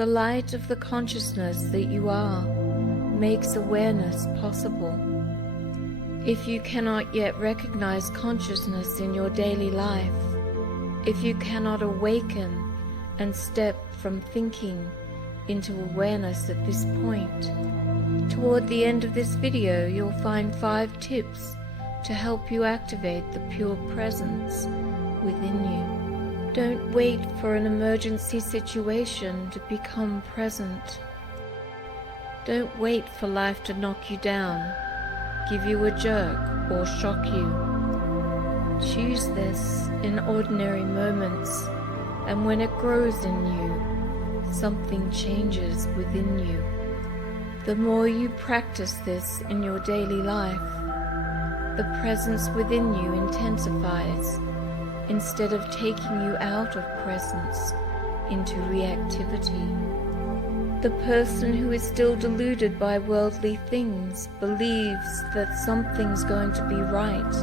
The light of the consciousness that you are makes awareness possible. If you cannot yet recognize consciousness in your daily life, if you cannot awaken and step from thinking into awareness at this point, toward the end of this video you'll find 5 tips to help you activate the pure presence within you. Don't wait for an emergency situation to become present. Don't wait for life to knock you down, give you a jerk, or shock you. Choose this in ordinary moments, and when it grows in you, something changes within you. The more you practice this in your daily life, the presence within you intensifies, instead of taking you out of presence into reactivity. The person who is still deluded by worldly things believes that something's going to be right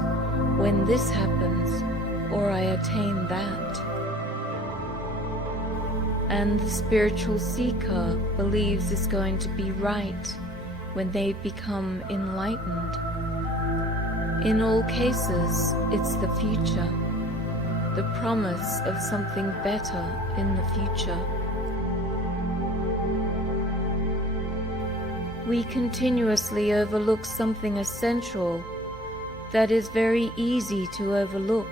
when this happens, or I attain that. And the spiritual seeker believes it's going to be right when they become enlightened. In all cases, it's the future, the promise of something better in the future. We continuously overlook something essential that is very easy to overlook,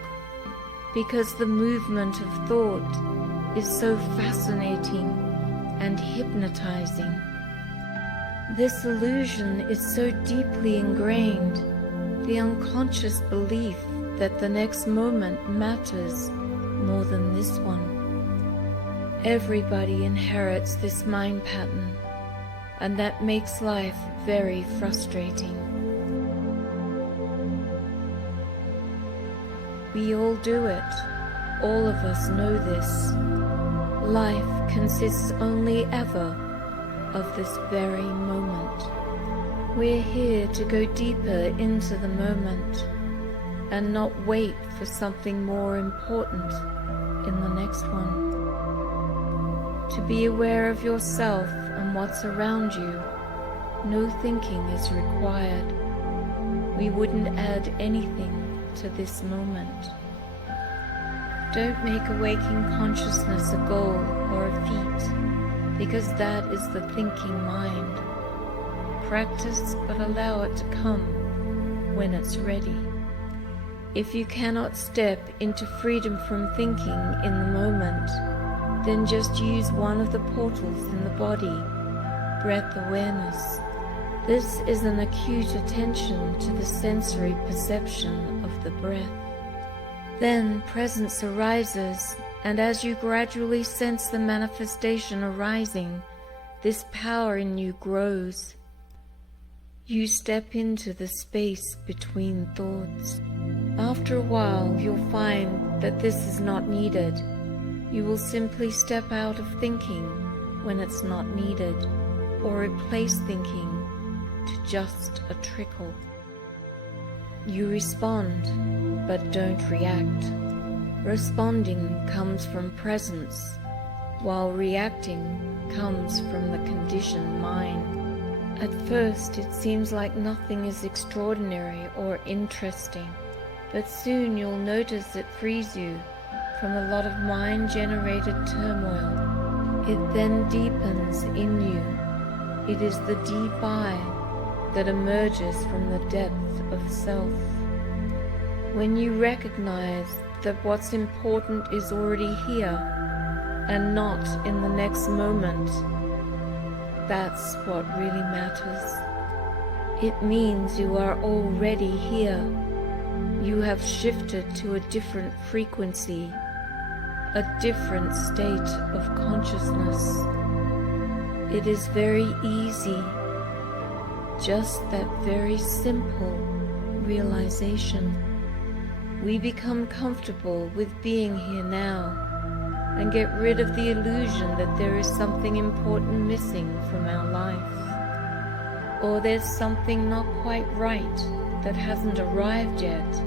because the movement of thought is so fascinating and hypnotizing. This illusion is so deeply ingrained, the unconscious belief that the next moment matters more than this one. Everybody inherits this mind pattern, and that makes life very frustrating. We all do it. All of us know this. Life consists only ever of this very moment. We're here to go deeper into the moment and not wait for something more important in the next one. To be aware of yourself and what's around you, no thinking is required. We wouldn't add anything to this moment. Don't make awakening consciousness a goal or a feat, because that is the thinking mind. Practice, but allow it to come when it's ready. If you cannot step into freedom from thinking in the moment, then just use one of the portals in the body, breath awareness. This is an acute attention to the sensory perception of the breath. Then presence arises, and as you gradually sense the manifestation arising, this power in you grows. You step into the space between thoughts. After a while, you'll find that this is not needed. You will simply step out of thinking when it's not needed, or replace thinking to just a trickle. You respond, but don't react. Responding comes from presence, while reacting comes from the conditioned mind. At first, it seems like nothing is extraordinary or interesting, but soon you'll notice it frees you from a lot of mind-generated turmoil. It then deepens in you. It is the deep I that emerges from the depth of self. When you recognize that what's important is already here and not in the next moment, that's what really matters. It means you are already here. You have shifted to a different frequency, a different state of consciousness. It is very easy, just that very simple realization. We become comfortable with being here now and get rid of the illusion that there is something important missing from our life, or there's something not quite right that hasn't arrived yet.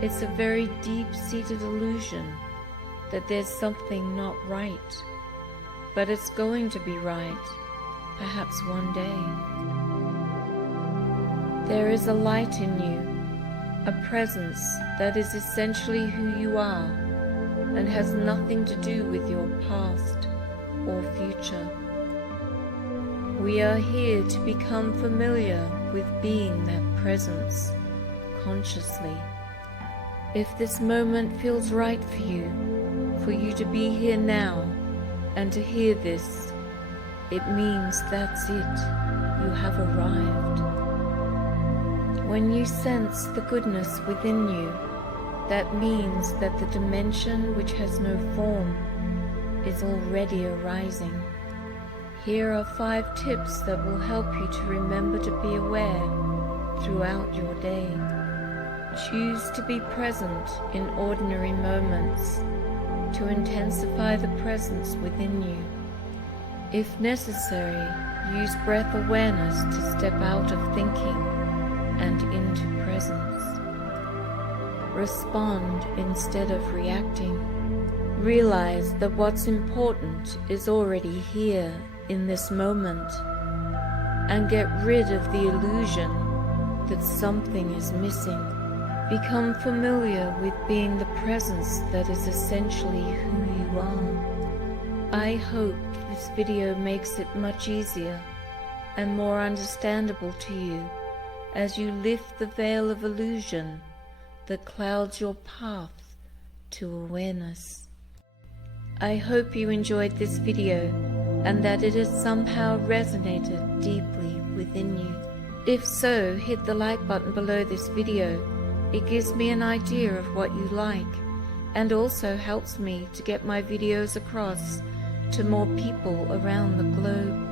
It's a very deep-seated illusion that there's something not right. but it's going to be right, perhaps one day. There is a light in you, a presence that is essentially who you are and has nothing to do with your past or future. We are here to become familiar with being that presence consciously. If this moment feels right for you to be here now and to hear this, it means that's it, you have arrived. When you sense the goodness within you, that means that the dimension which has no form is already arising. Here are 5 tips that will help you to remember to be aware throughout your day. Choose to be present in ordinary moments to intensify the presence within you. If necessary, use breath awareness to step out of thinking and into presence. Respond instead of reacting. Realize that what's important is already here in this moment, and get rid of the illusion that something is missing. Become familiar with being the presence that is essentially who you are. I hope this video makes it much easier and more understandable to you as you lift the veil of illusion that clouds your path to awareness. I hope you enjoyed this video and that it has somehow resonated deeply within you. If so, hit the like button below this video. It gives me an idea of what you like and also helps me to get my videos across to more people around the globe.